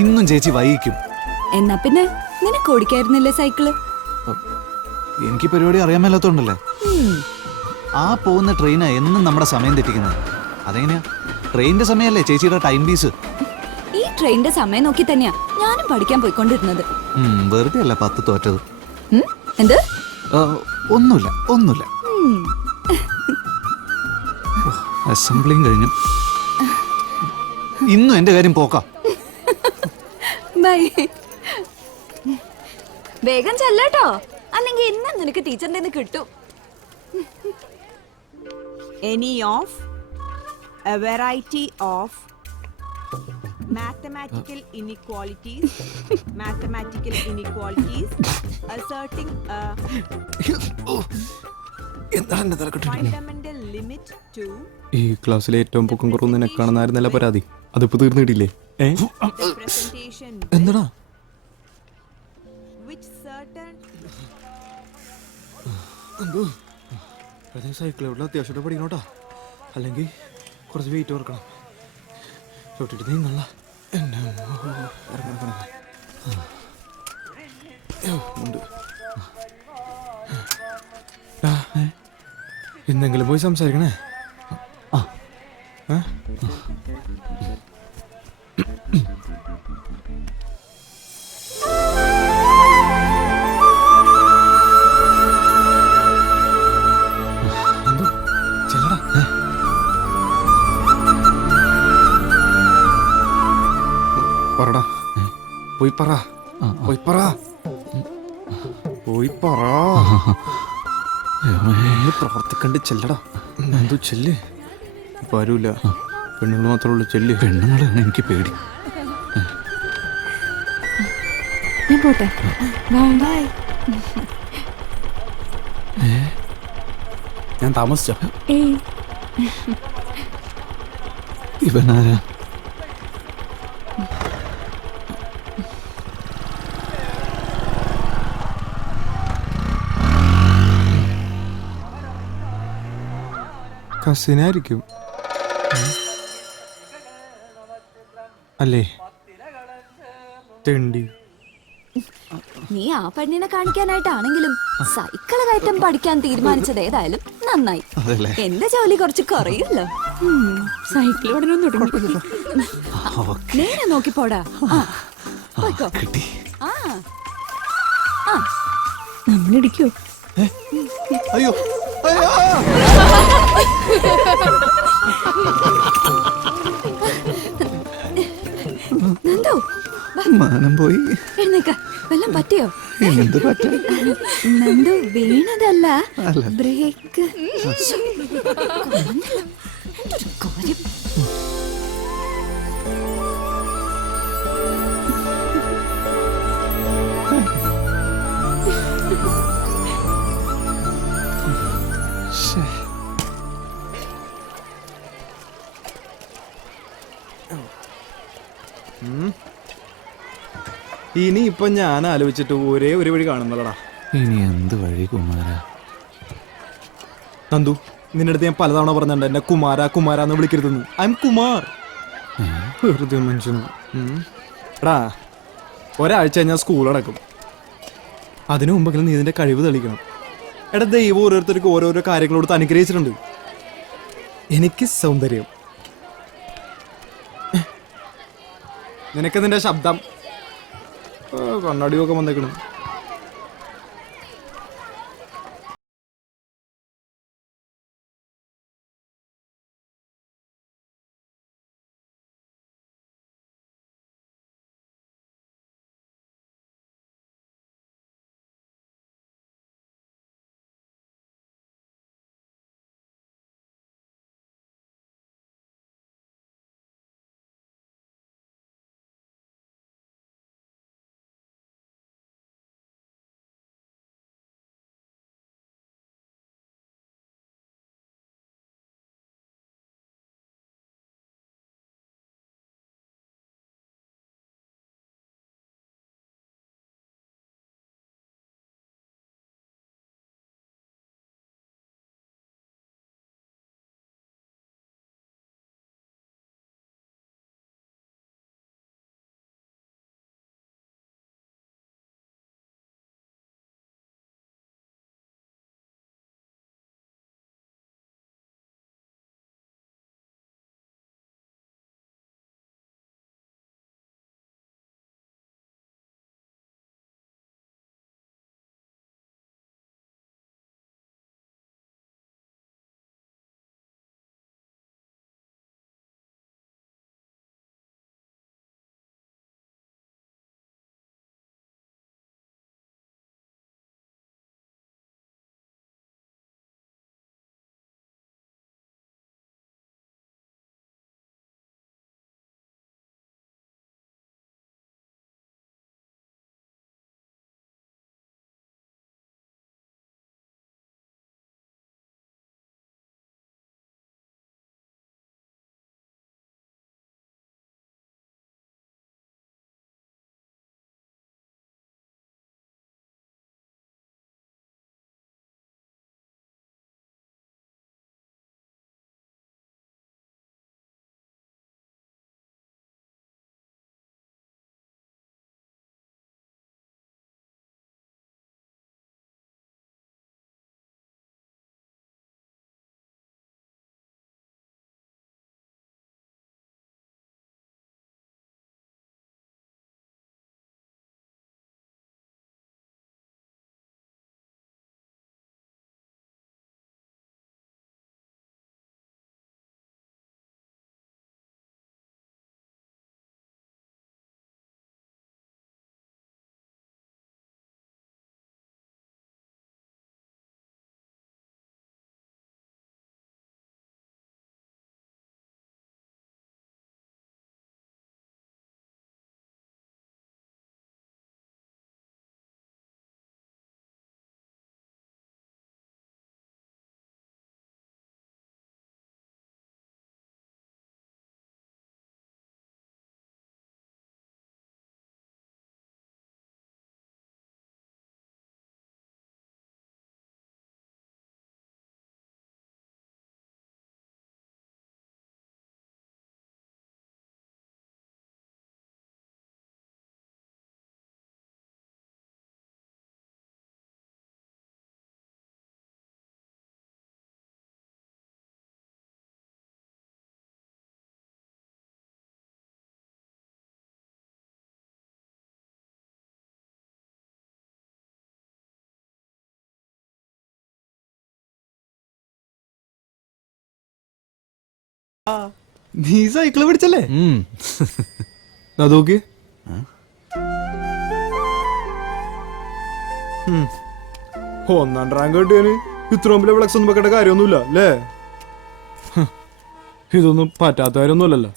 ഇന്നും ചേച്ചി വൈകിക്കും. എന്നാ പിന്നെ നിനക്ക് ഓടിക്കായിരുന്നില്ലേ സൈക്കിൾ? എനിക്ക് പരിപാടി അറിയാൻ മേലാത്തോണ്ടല്ലേ. ആ പോകുന്ന ട്രെയിനാ എന്നും നമ്മുടെ സമയം തെറ്റിക്കുന്നത്. അതെങ്ങനെയാ? ട്രെയിനിന്റെ സമയമല്ലേ ചേച്ചിയുടെ ടൈം പീസ് ഈ ട്രെയിനിന്റെ സമയം നോക്കി തന്നെയാ ഞാനും പഠിക്കാൻ പോയിക്കൊണ്ടിരുന്നത്. വെറുതെ അല്ല പത്ത് തോറ്റത്. എന്ത്? ഒന്നുമില്ല ഒന്നുമില്ല. അസംബ്ലിയും കഴിഞ്ഞു. ഇന്നും എന്റെ കാര്യം പോക്കാം. വേഗം ചെല്ലോ അല്ലെങ്കിൽ ഇന്ന് നിനക്ക് ടീച്ചറിന്റെ കിട്ടും. Any of variety of mathematical inequalities mathematical inequalities asserting ഈ ക്ലാസ്സിലെ ഏറ്റവും പൊക്കം കുറവ് നിനക്കാണെന്നായിരുന്നല്ല പരാതി? അതിപ്പോ തീർന്നിട്ടില്ലേ? Certain സൈക്കിൾ എവിടെ അത്യാവശ്യമായിട്ട് പഠിക്കണോട്ടാ. അല്ലെങ്കിൽ കുറച്ച് വെയിറ്റ് ഓർക്കണം ചവിട്ടിട്ട് നീങ്ങല്ല ഉണ്ട്. ഇന്നെങ്കിലും പോയി സംസാരിക്കണേ? പോയി പറ. പോയി പറ. പോയി പറ. ഒന്ന് പ്രവർത്തിക്കണ്ട് ചെല്ലടാ. എന്തോ ചെല്ല്. ഇപ്പൊ ആരുമില്ല. പെണ്ണുങ്ങൾ മാത്രമേ ഉള്ളൂ ചെല്ല്. പെണ്ണുങ്ങളാണ് എനിക്ക് പേടി. ഞാൻ പോട്ടെ. ബൈ. ഞാൻ താമസിച്ചോ? ഇവനാരാ? കസിനായിരിക്കും. അല്ലേ? തെണ്ടി. നീ ആ പെണ്ണിനെ കാണിക്കാനായിട്ടാണെങ്കിലും സൈക്കിൾ കയറ്റം പഠിക്കാൻ തീരുമാനിച്ചത് ഏതായാലും നന്നായി. എന്റെ ജോലി കുറച്ച് കുറയുമല്ലോ. സൈക്കിൾ ഉടനെ തുടങ്ങി. നേരെ നോക്കി പോടാ. ആ, കിട്ടി. ആ. ആ. നമ്മളിടിക്കോ അയ്യോ. അയ്യോ! നന്ദു മാനം പോയി. എഴുന്നേക്ക. വല്ലതും പറ്റിയോ? എന്ത് പറ്റും? നന്ദു വീണതല്ല. ബ്രേക്ക്. ഇനി ഇപ്പൊ ഞാൻ ആലോചിച്ചിട്ട് ഒരേ ഒരു വഴി കാണുന്നല്ലടാ. ഇനി എന്ത് വഴി കുമാര? നന്ദു നിന്റെ അടുത്ത് ഞാൻ പലതവണ പറഞ്ഞിട്ടുണ്ട് എന്നെ കുമാര കുമാര എന്ന് വിളിക്കരുതെന്ന്. ഐ എം കുമാർ വെറുതെ മനുഷ്യന്. എടാ ഒരാഴ്ച കഴിഞ്ഞാൽ സ്കൂൾ അടക്കും. അതിനു മുമ്പെങ്കിലും നീ ഇതിന്റെ കഴിവ് തെളിയിക്കണം. എടാ ദൈവം ഓരോരുത്തർക്ക് ഓരോരോ കാര്യങ്ങളോട് അനുഗ്രഹിച്ചിട്ടുണ്ട് എനിക്ക് സൗന്ദര്യം. നിനക്ക് നിന്റെ ശബ്ദം. ആ, കണ്ണാടിയൊക്കെ വന്നേക്കണം. നീ സൈക്കിൾ പിടിച്ചല്ലേ. അത് നോക്കി. ഒന്നാം റാങ്ക് കിട്ടിയാൽ ഇത്ര മുമ്പിലെ ഫ്ലക്സ് ഒന്നും വെക്കേണ്ട കാര്യമൊന്നുമില്ല അല്ലേ? ഇതൊന്നും പറ്റാത്ത കാര്യമൊന്നുമല്ലല്ലോ.